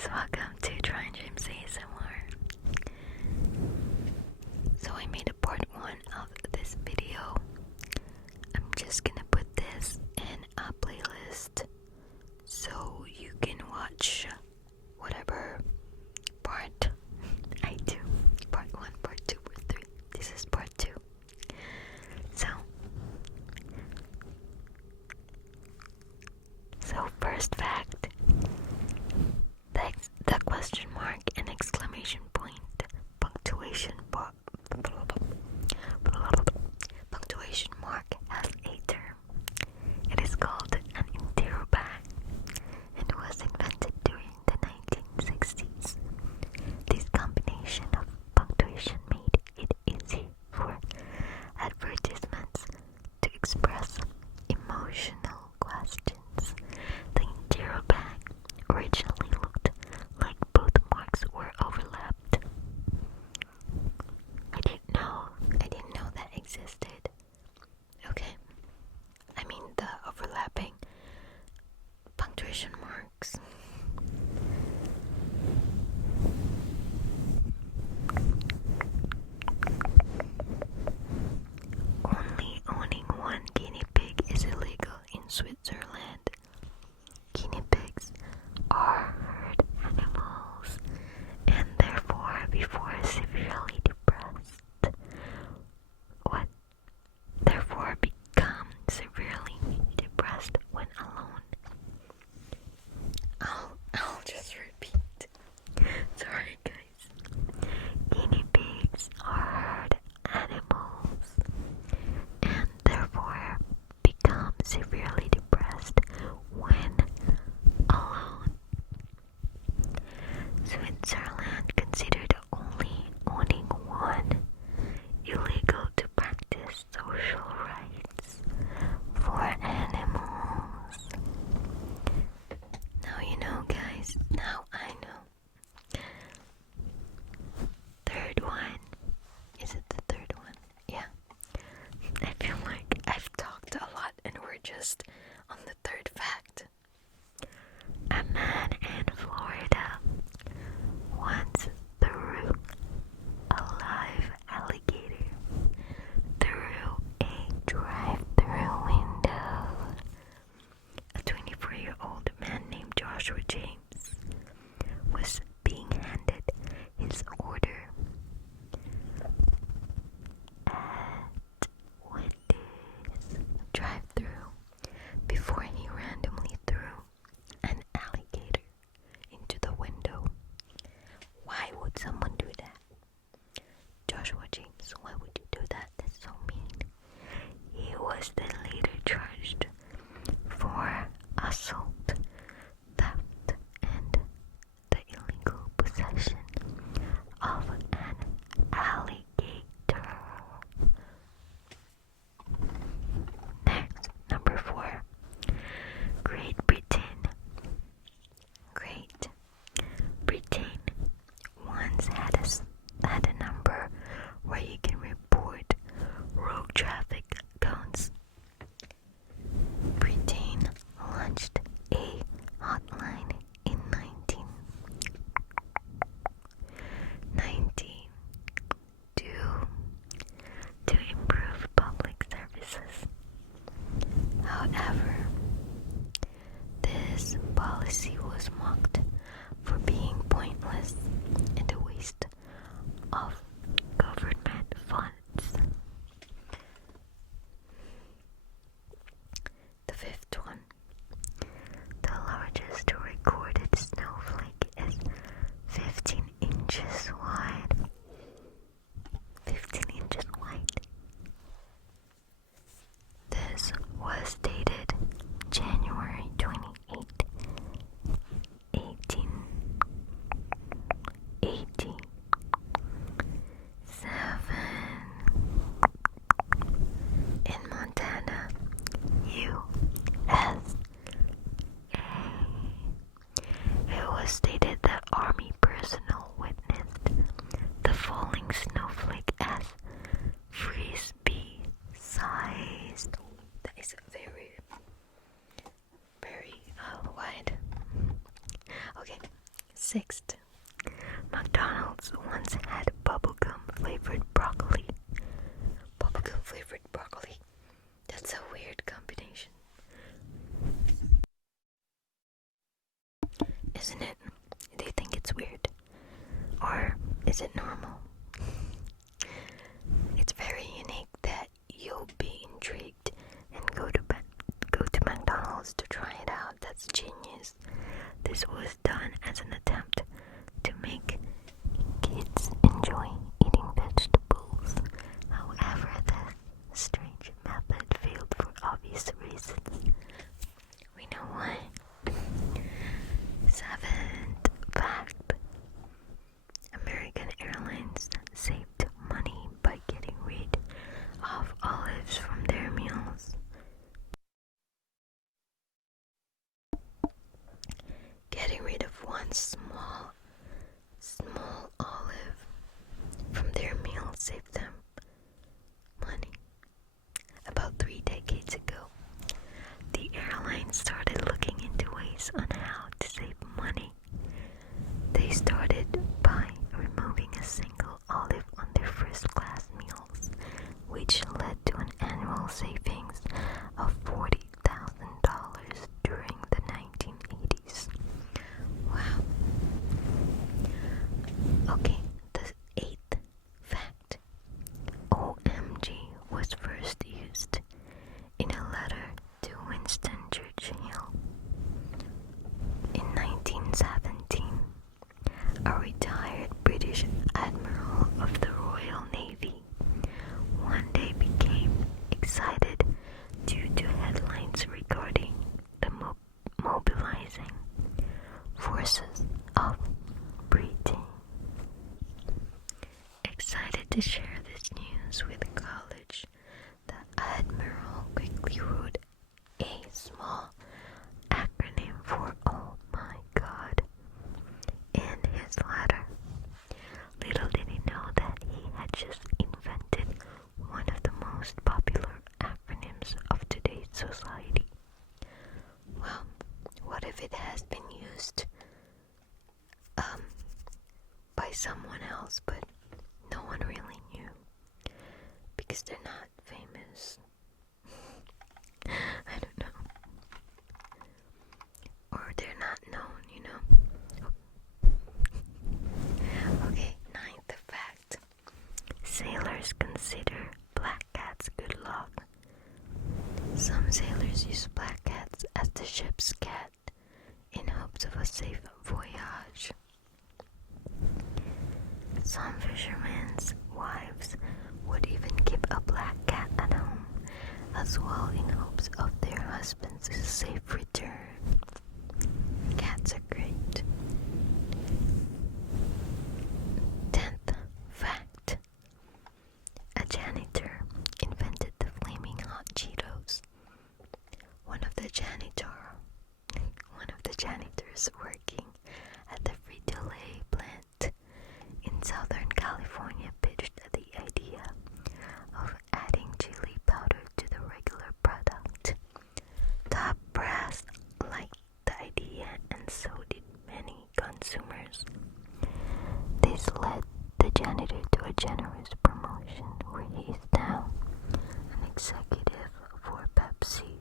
guys, welcome to Try and Dreams ASMR. So I made a part 1 of this video. I'm just gonna put this in a playlist so you can watch whatever part I do. Part 1, part 2, part 3. This is part 2. So first fact. The question mark and exclamation point punctuation mark has a term. It is called an interrobang and was invented during the 1960s. This combination of punctuation made it easy for advertisements to express emotional questions. The interrobang originally looked like both marks were overlapped. I didn't know that existed. Okay. I mean the overlapping punctuation marks. Only owning one guinea pig is illegal in Switzerland. Guinea pigs are herd animals and therefore severely depressed. Therefore become severely depressed when alone. I'll just repeat. Sorry guys. Guinea pigs are herd animals and therefore become severely depressed when alone. Switzerland considered only owning one illegal to practice social rights for animals. Now you know, guys. Now I know. Third one. Is it the third one? Yeah. I feel like I've talked a lot and we're just on the third fact. A man in Florida once threw a live alligator through a drive-through window. A 24-year-old man named Joshua James was being handed his order at Wendy's drive-through before he randomly threw an alligator into the window. Why would someone do that? Joshua James, why would you do that? That's so mean. He was then later charged for assault, theft, and the illegal possession of an alligator. Next, number 4. Great Britain. Great Britain once had a number where you can report road traffic cones. Britain launched a hotline in 1990 to improve public services. However, this policy was mocked for being pointless and a waste of government funds. The 5th one. The largest recorded snowflake is 15 inches wide. 15 inches wide. This was dated January 28, 1887. In Montana, USA. It was stated that Army personnel witnessed the falling snowflake as frisbee-sized. That is very, very wide. Okay, Sixth, McDonald's once had bubblegum flavored broccoli. Bubblegum flavored broccoli. That's a weird combination. Isn't it? Do you think it's weird? Or is it normal? It's very unique that you'll be intrigued and go to McDonald's to try it out. That's genius. This was done as an attempt to make kids enjoy eating vegetables. However, the strange method failed for obvious reasons. We know why. Seventh fact. American Airlines saved money by getting rid of olives from their meals. Getting rid of one small olive from their meal saved them money. About 3 decades ago, the airline started looking into ways on how to save money. They started by removing a single olive on their first-class meals, which led to an annual savings of $40,000 during the 1980s. Wow. Okay, the eighth fact. OMG was first used in a letter to Winston Churchill in 1917. A retired British admiral of the Royal Navy one day became excited due to headlines regarding the mobilizing forces of Britain. Excited to share this news with the college, the admiral quickly wrote a small acronym for "Oh my God" in his letter. Little did he know that he had just invented one of the most popular acronyms of today's society. Well, what if it has been used by someone else, but no one really knew because they're not famous? I don't know. Or they're not known, you know. Okay, ninth fact. Sailors consider black cats good luck. Some sailors use black cats as the ship's cat in hopes of a safe voyage. Some fishermen's wives would even keep a black cat at home as well in hopes of their husband's safe return. Cats are great. 10th fact. A janitor invented the flaming hot Cheetos. One of the janitors working at the Frito-Lay plant in Southern California pitched the idea of adding chili powder to the regular product. Top brass liked the idea, and so did many consumers. This led the janitor to a generous promotion where he is now an executive for Pepsi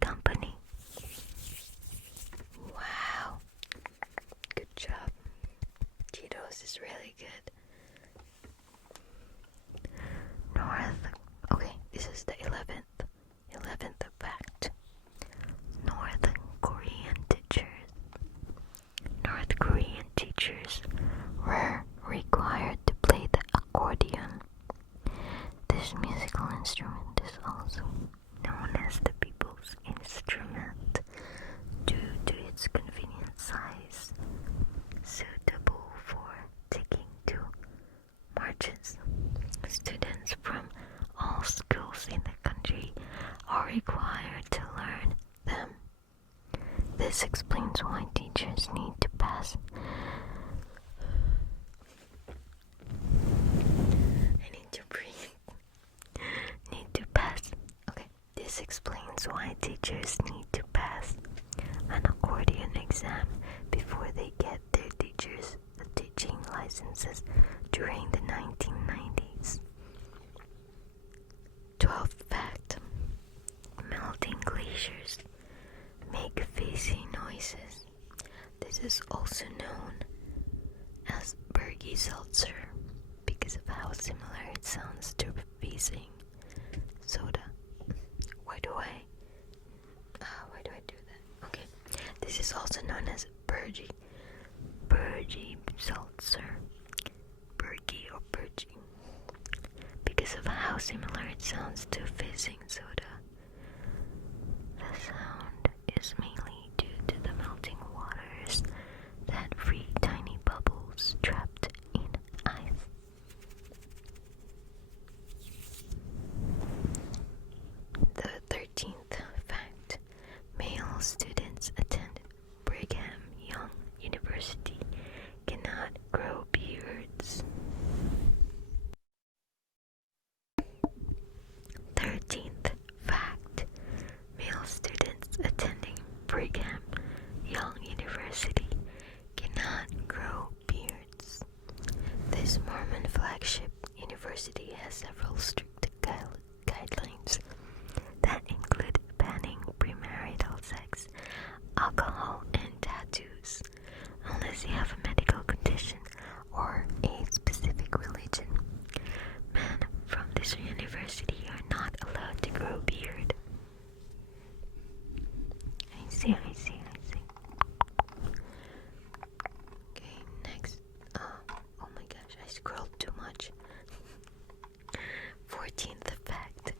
Company. Wow. Good job. Cheetos is really good. This is the 11th fact. North Korean teachers were required to play the accordion. This musical instrument is also known as the people's instrument due to its convenient size, suitable for taking to marches. Students from all schools in the country are required to learn them. This explains why teachers need to pass. This explains why teachers need to pass exam before they get their teaching licenses during the 1990s. 12th fact: melting glaciers make fizzy noises. This is also known as Bergy seltzer because of how similar it sounds to fizzing soda. Why do I do that? Okay, this is also known as Bergy seltzer, Bergy or Bergy, because of how similar it sounds to fizzing soda. The sound is mainly due to the melting waters that free tiny bubbles trapped in ice. The 13th fact: male students attend Brigham Young University cannot grow beards. 13th fact: male students attending Brigham Young University cannot grow beards. This Mormon flagship university has several strict guidelines that include banning premarital sex, alcohol, and tattoos, unless you have a medical condition or a specific religion. Men from this university are not allowed to grow beard. I see. Okay, next. Oh my gosh, I scrolled too much. 14th fact: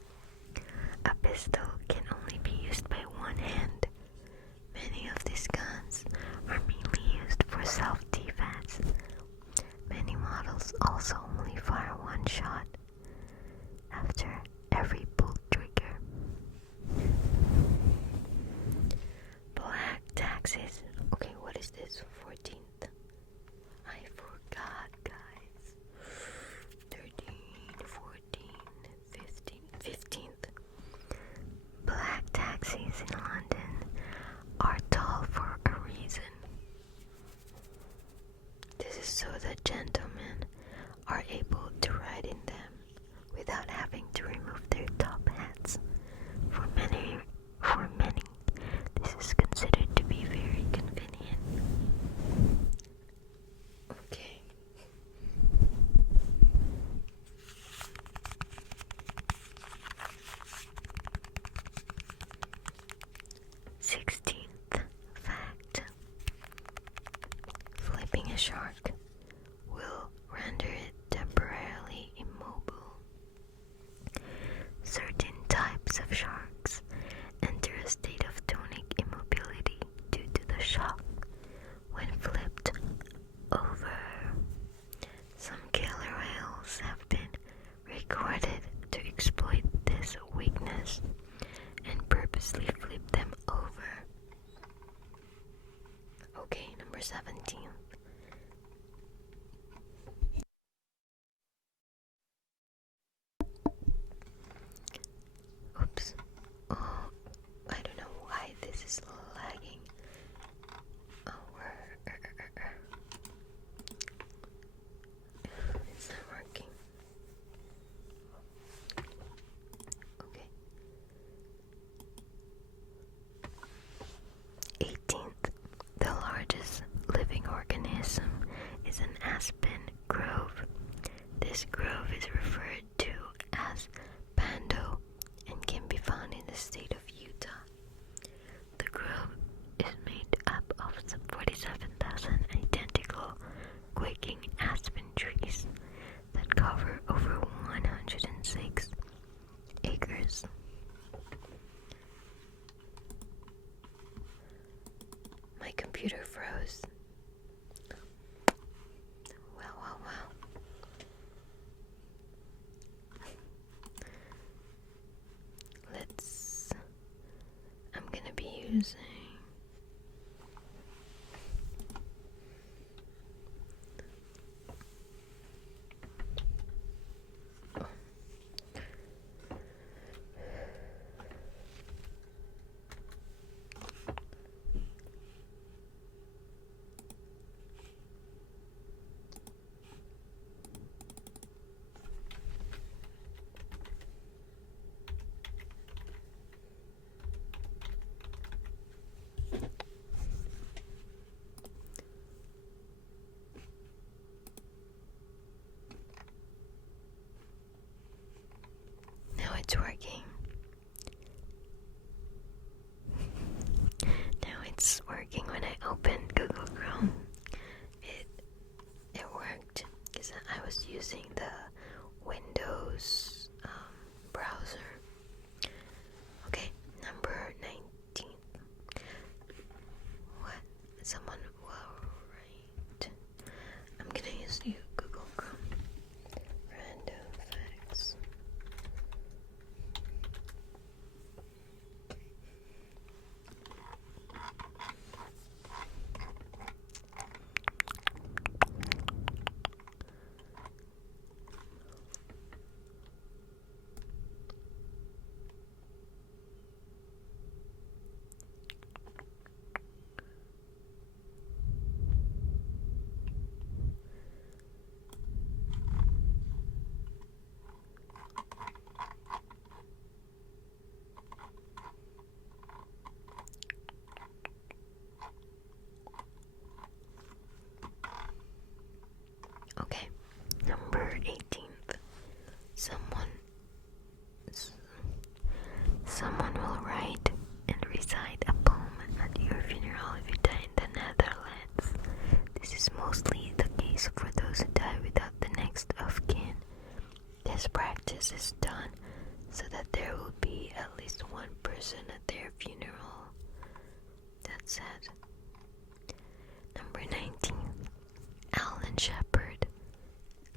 a pistol can only be used by one hand. Many of these guns are mainly used for self-defense. Many models also only fire one shot after every pull trigger. Black taxis. Okay, what is this? 14th. I forgot, guys. 13, 14, 15, 15th. Black taxis in London are tall for a reason. This is so that gentlemen are able to ride in them without having to remove their top hats. For many, this is considered to be very convenient. Okay. Sixteenth fact: flipping a shark will render it temporarily immobile. Certain types of sharks enter a state of tonic immobility due to the shock when flipped over. Some killer whales have been recorded to exploit this weakness and purposely flip them over. Okay, number 17. Oops. Oh, I don't know why this is lagging. Oh, it's not working. Okay. 18th. The largest living organism is an aspen grove. This grove is referred to as Pando and can be found in the state of Utah. The grove is made up of some 47,000 identical quaking aspen trees that cover over 106 acres. My computer froze. Wow. I'm gonna be using it's working when I opened Google Chrome. It worked because I was using the Windows browser. Okay, number 19. What? Someone will write. I'm gonna use Google Chrome. Random facts. Okay, number 18th. Someone will write and recite a poem at your funeral if you die in the Netherlands. This is mostly the case for those who die without the next of kin. This practice is done so that there will be at least one person at their funeral. That's sad. Number 19. Alan Shepard.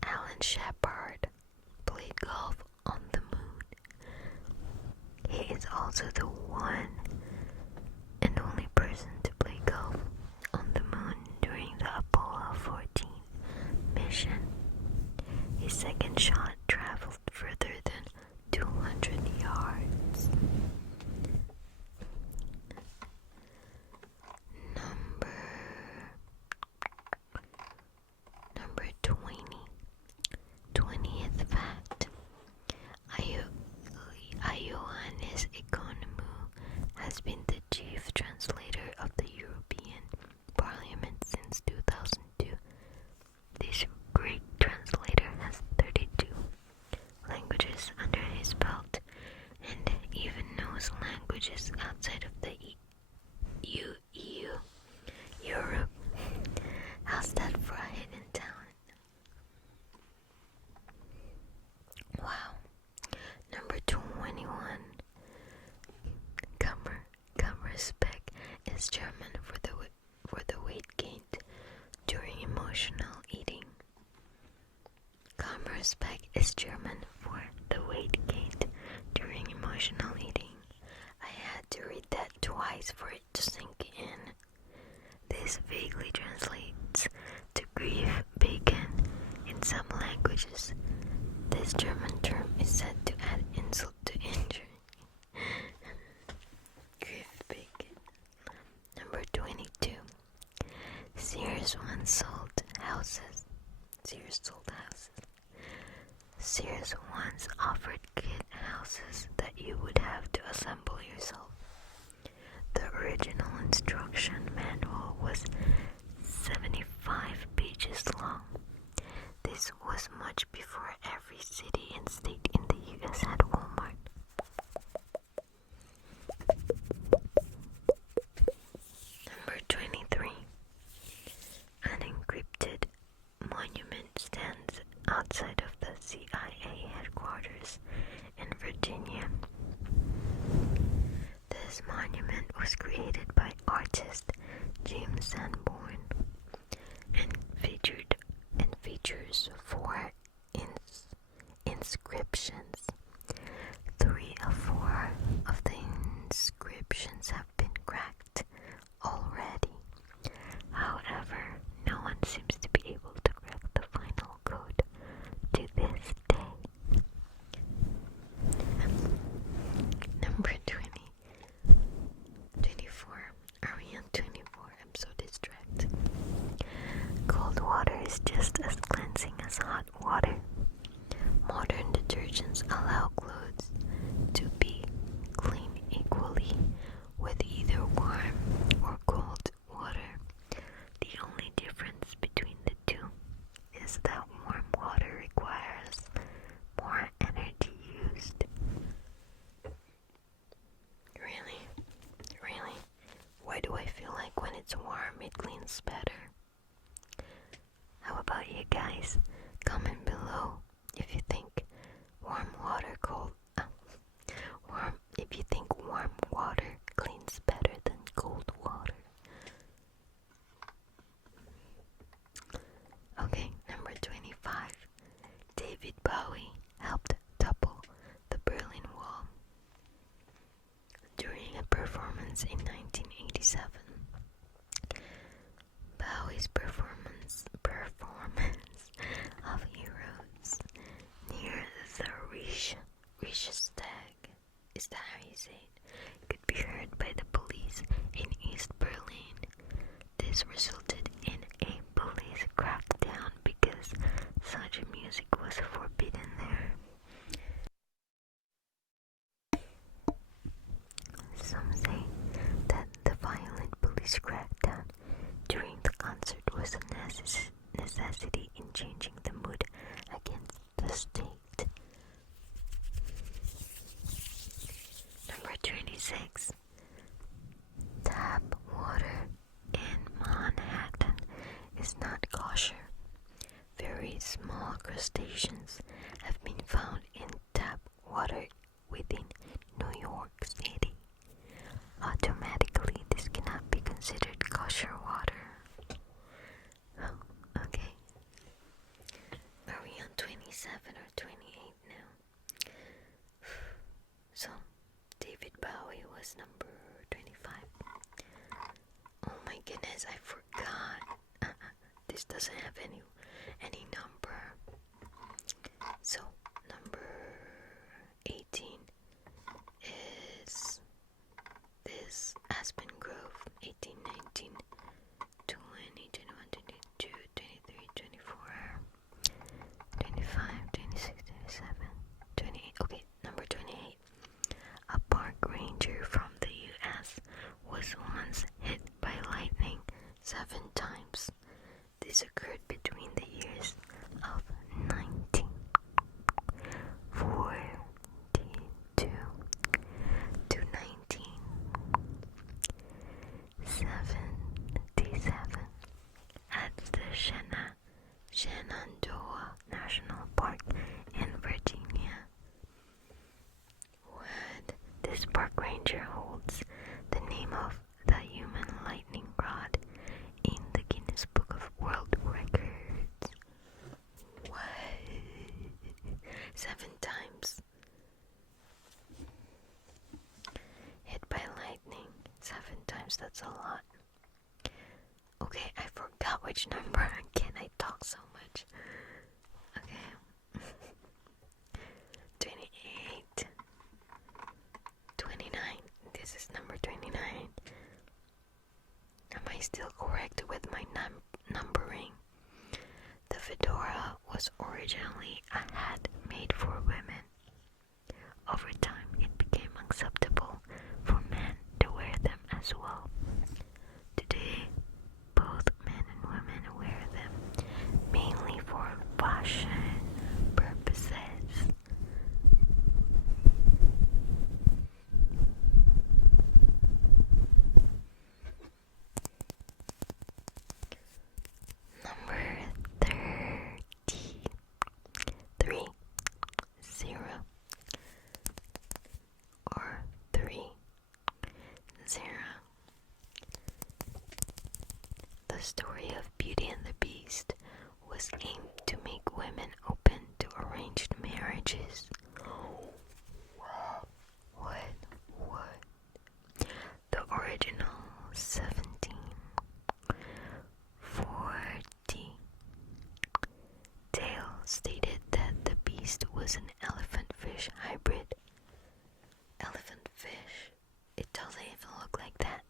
Alan Shepard played golf on the moon. He is also the one and only person to play golf on the moon during the Apollo 14 mission. His second shot traveled further than 200 yards. Number 20. 20th fact. Ioannis Economou has been the chief translator of the European Parliament since 2002. This Greek translator has 32 languages under his belt and even knows languages outside of the EU. Europe. How's that for a hidden talent? Wow. Number 21. Kammerspeck is German for the weight gained during emotional eating. Kammerspeck is German for the weight gained during emotional eating. I had to read that twice for it to sink in. This vaguely translates to grief bacon in some languages. This German term is said to add insult to injury. Grief bacon. Number 22. Sears once sold houses. Sears once offered kit houses that you would have to assemble yourself. The original instruction manual was 75 pages long. This was much before every city and state in the US had Walmart. Number 23. An encrypted monument stands outside of the CIA headquarters in Virginia. This monument was created by artist James Sanborn and features 4 inscriptions. 3 of 4 of the inscriptions have been cracked already. However, no one seems to be able to crack the final code to this day. Number 24. Are we on 24? I'm so distracted. Cold water is just as cleansing as hot water. Modern detergents allow clothes to be cleaned equally with either warm or cold water. The only difference between the two is that warm water requires more energy used. Really? Why do I feel like it's warm, it cleans better. How about you guys? Comment below if you think warm water cleans better than cold water. Okay, number 25. David Bowie helped topple the Berlin Wall during a performance in 1987. Bowie's performance of Heroes near the Reichstag, is that how you say it, could be heard by the police in East Berlin. This resulted in a police crackdown because such music was forbidden there. Some say that the violent police crackdown during the concert was a necessity in changing the mood against the state. Number 26. Tap water in Manhattan is not kosher. Very small crustaceans have been found in tap water within New York City. Automatically, this cannot be considered kosher water. Oh, okay. Are we on 27 or 28 now? So, David Bowie was number 25. Oh my goodness, I forgot. This doesn't have any number. So, number 18 is this Aspen Grove, 18, 19, 20, 21, 22, 23, 24, 25, 26, 27, 28. Okay, number 28. A park ranger from the US was once hit by lightning 7 times. This occurred between the years of 1942 to 1977 at the Shenandoah National Park in Virginia. This park ranger holds the name of the human lightning rod in the Guinness Book of World Records. What? 7 times. Hit by lightning 7 times, that's a lot. Okay, I forgot which number. Again, I talk so much. Okay. 28. 29. This is number 29. Am I still correct with my numbering? The fedora was originally a hat made for women. Over time, it became acceptable for men to wear them as well. Today, both men and women wear them, mainly for fashion purposes. Number 33, 0, or 3, 0. The story of Beauty and the Beast was aimed to make women open to arranged marriages. What? The original 1740 tale stated that the beast was an elephant-fish hybrid. Elephant-fish? It doesn't even look like that.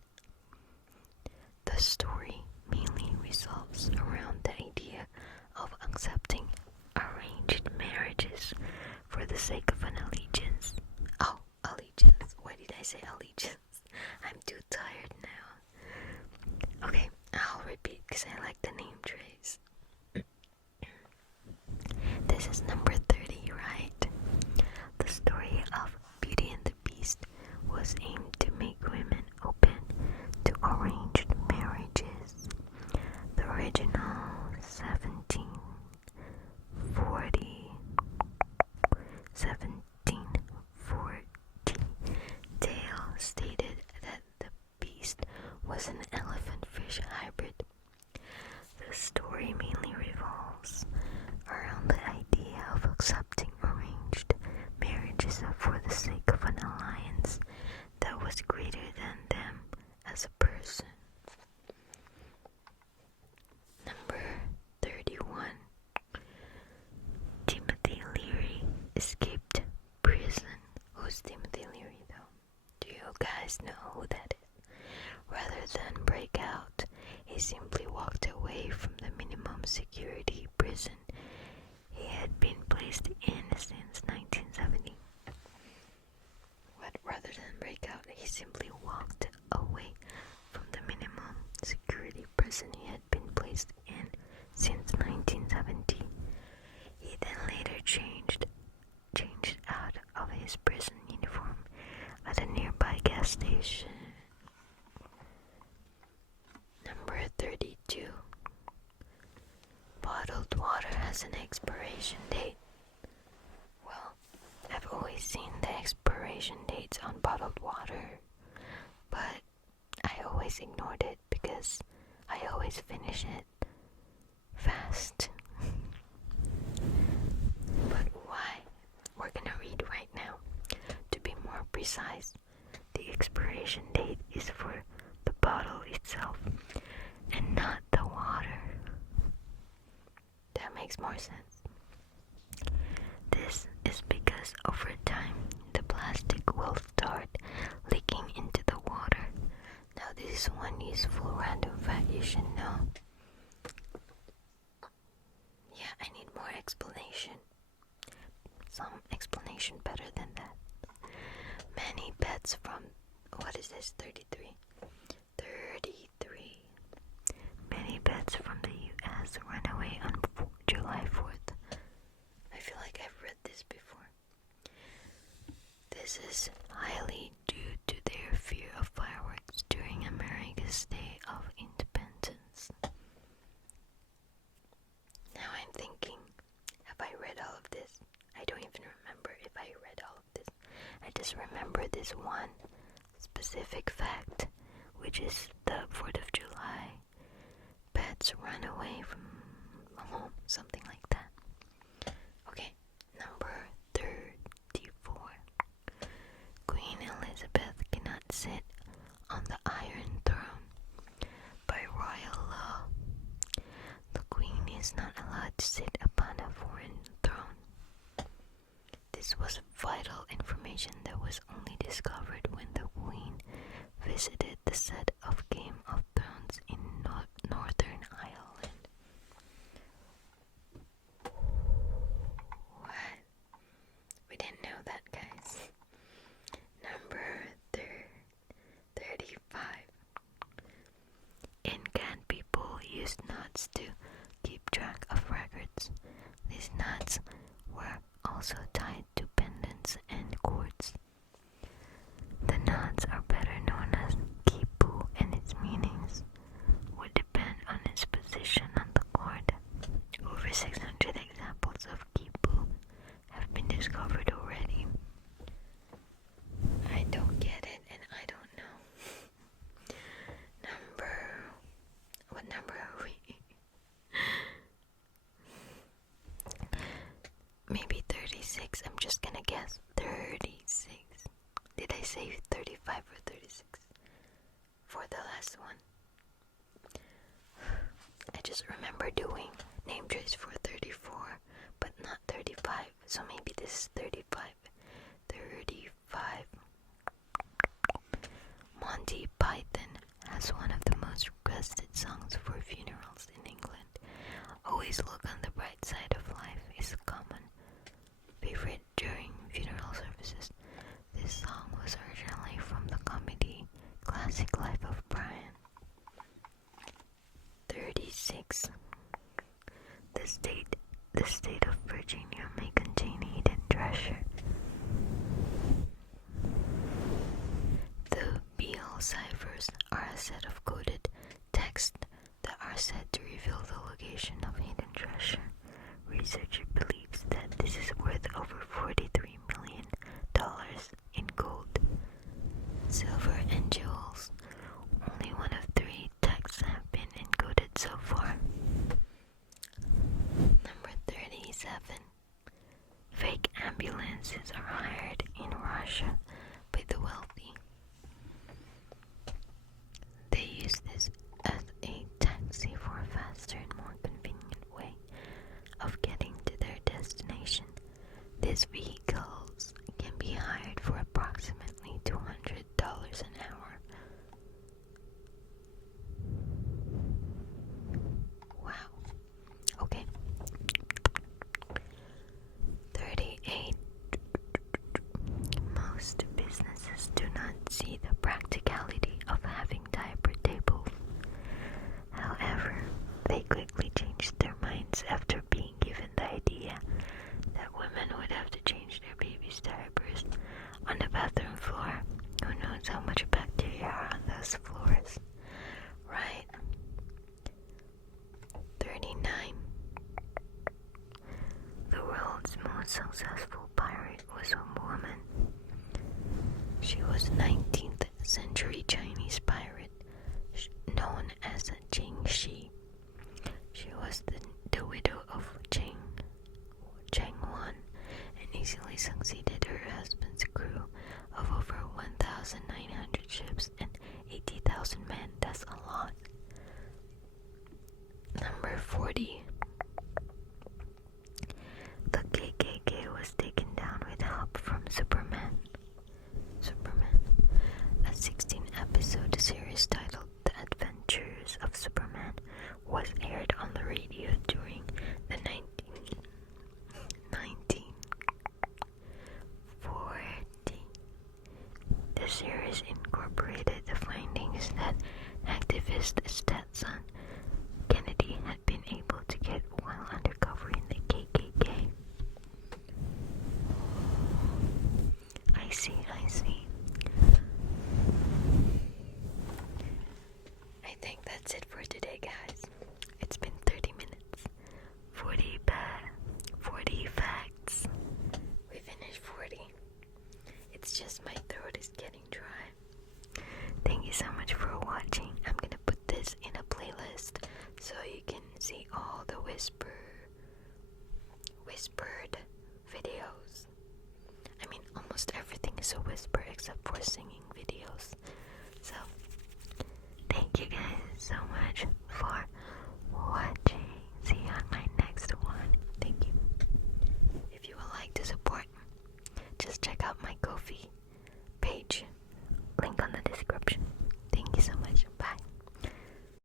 The story mainly revolves around the idea of accepting arranged marriages for the sake of an allegiance. Oh, allegiance. Why did I say allegiance? I'm too tired now. Okay, I'll repeat because I like the name trace. This is number 30, right? The story of Beauty and the Beast was aimed to make women open to arranged marriage. English hybrid. The story mainly revolves around the idea of accepting arranged marriages for the sake of an alliance that was greater than them as a person. Number 31. Timothy Leary escaped prison. Who's Timothy Leary though? Do you guys know who that is? Rather than break out, he simply walked away from the minimum security prison he had been placed in since 1970. But rather than break out, he simply walked away from the minimum security prison he had been placed in since 1970. He then later changed out of his prison uniform at a nearby gas station. Number 32. Bottled water has an expiration date. Well, I've always seen the expiration dates on bottled water, but I always ignored it because I always finish it fast. But why? We're gonna read right now. To be more precise, the expiration date is for the bottle itself and not the water. That makes more sense. This is because over time the plastic will start leaking into the water. Now this is one useful random fact you should know. Yeah, I need more explanation. Some explanation better than that. Many bets from, what is this, 33? 33. Many bets from the US ran away on July 4th. I feel like I've read this before. This is highly due to their fear of fireworks during America's Day of Independence. Now I'm thinking, have I read all of this? I don't even remember if I read all of this. I just remember this one specific fact, which is the 4th of July. Pets run away from home, something like that. Okay, number 34. Queen Elizabeth cannot sit on the Iron Throne by royal law. The Queen is not allowed to sit upon a foreign throne. This was vital information that was only discovered when the Queen visited the set of Game of Thrones in Northern Ireland. What? We didn't know that, guys. Number 35. Incan people used knots to keep track of records. These knots were also tied to pendants and cords. The knots are better known as kipu, and its meanings would depend on its position on the cord. Over 600 examples of kipu have been discovered already. I don't get it, and I don't know. What number are we? Maybe 36. I'm just gonna guess 36. Did I say 35 or 36? For the last one. I just remember doing name choice for 34, but not 35. So maybe this is 35. 35. Monty Python has one of the most requested songs for funerals in England. Always look on the bright side of life is a common favorite during funeral services. This song was originally from the comedy classic Life of Brian. 36. The state of Virginia may contain hidden treasure. The Beale ciphers are a set of coded texts that are said to reveal the location of hidden treasure. Researcher believes that this is worth over $43 million in gold, silver, and jewels. Only one of 3 texts have is this death.